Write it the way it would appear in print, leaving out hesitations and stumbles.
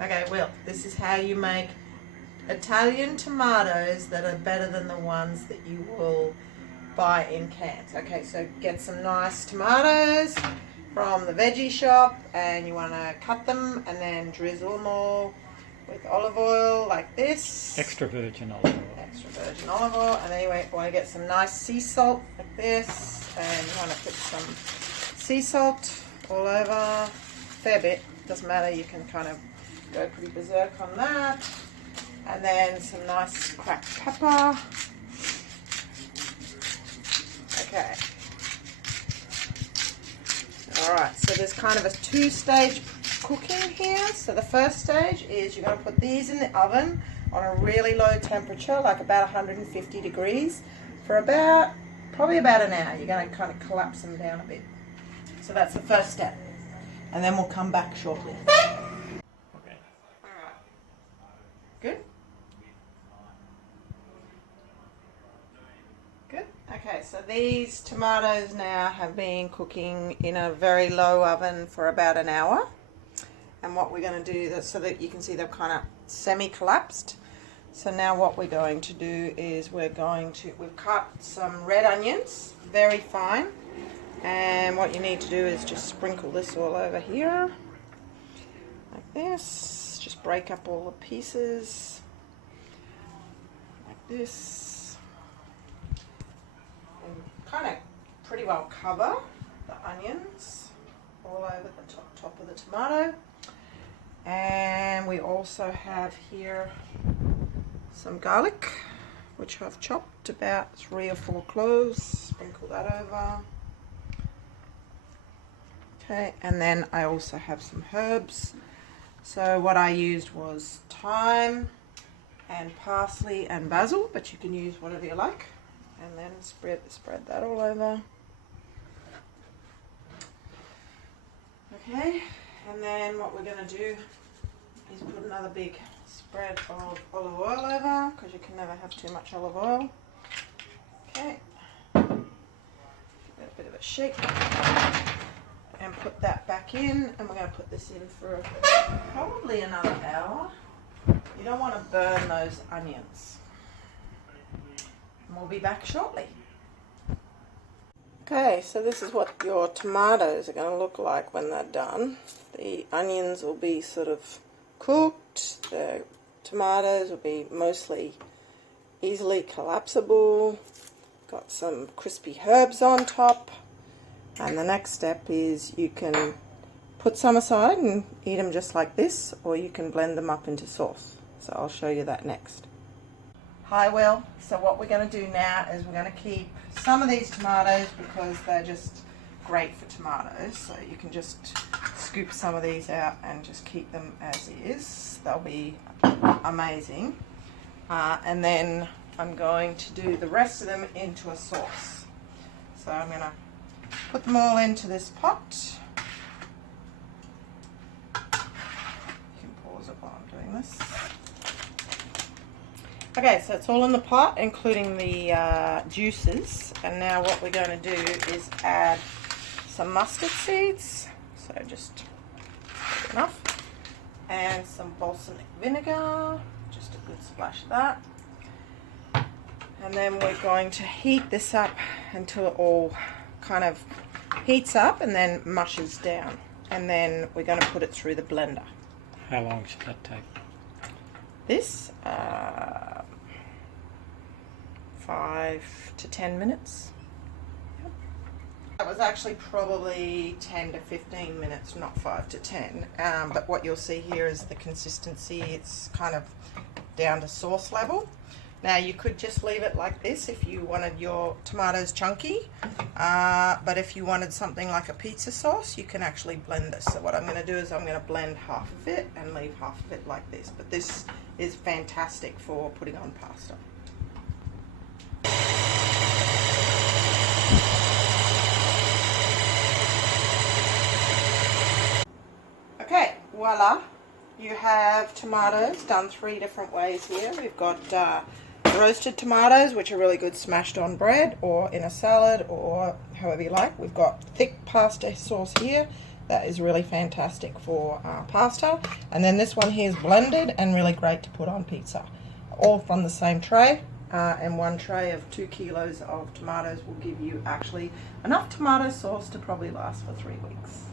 Okay, Will, this is how you make Italian tomatoes that are better than the ones that you will buy in cans. Okay, so get some nice tomatoes from the veggie shop and you want to cut them and then drizzle them all with olive oil like this. Extra virgin olive oil. Extra virgin olive oil. And then you want to get some nice sea salt like this, and you want to put some sea salt all over. Fair bit, doesn't matter, you can kind of go pretty berserk on that. And then some nice cracked pepper. Okay. Alright, so there's kind of a two-stage cooking here. So the first stage is you're going to put these in the oven on a really low temperature, like about 150 degrees, for probably about an hour. You're going to kind of collapse them down a bit. So that's the first step. And then we'll come back shortly. Okay. Alright. Good? Good. Okay, so these tomatoes now have been cooking in a very low oven for about an hour. And what we're going to do, so that you can see they've kind of semi-collapsed. So now what we're going to do is we've cut some red onions, very fine. And what you need to do is just sprinkle this all over here, like this. Just break up all the pieces, like this. And kind of pretty well cover the onions all over the top of the tomato. And we also have here some garlic, which I've chopped about 3 or 4 cloves. Sprinkle that over. Okay, and then I also have some herbs. So what I used was thyme and parsley and basil, but you can use whatever you like. And then spread that all over. Okay, and then what we're going to do is put another big spread of olive oil over, because you can never have too much olive oil. Okay, give it a bit of a shake. And put that back in, and we're going to put this in for probably another hour. You don't want to burn those onions. And we'll be back shortly. Okay, so this is what your tomatoes are going to look like when they're done. The onions will be sort of cooked. The tomatoes will be mostly easily collapsible. Got some crispy herbs on top. And the next step is you can put some aside and eat them just like this, or you can blend them up into sauce. So I'll show you that next. Hi Will, so what we're going to do now is we're going to keep some of these tomatoes because they're just great for tomatoes. So you can just scoop some of these out and just keep them as is. They'll be amazing. And then I'm going to do the rest of them into a sauce. So I'm going to put them all into this pot. You can pause it while I'm doing this. Okay, so it's all in the pot, including the juices. And now what we're going to do is add some mustard seeds. So just enough. And some balsamic vinegar. Just a good splash of that. And then we're going to heat this up until it all kind of heats up and then mushes down, and then we're going to put it through the blender. How long should that take? This 5 to 10 minutes. Yep. That was actually probably 10 to 15 minutes, not 5 to 10. But what you'll see here is the consistency. It's kind of down to sauce level. Now you could just leave it like this if you wanted your tomatoes chunky, but if you wanted something like a pizza sauce, you can actually blend this. So what I'm going to do is I'm going to blend half of it and leave half of it like this. But this is fantastic for putting on pasta. Okay, voila. You have tomatoes done 3 different ways here. We've got roasted tomatoes, which are really good smashed on bread or in a salad or however you like. We've got thick pasta sauce here, That is really fantastic for pasta. And then this one here is blended and really great to put on pizza. All from the same tray. And one tray of 2 kilos of tomatoes will give you actually enough tomato sauce to probably last for 3 weeks.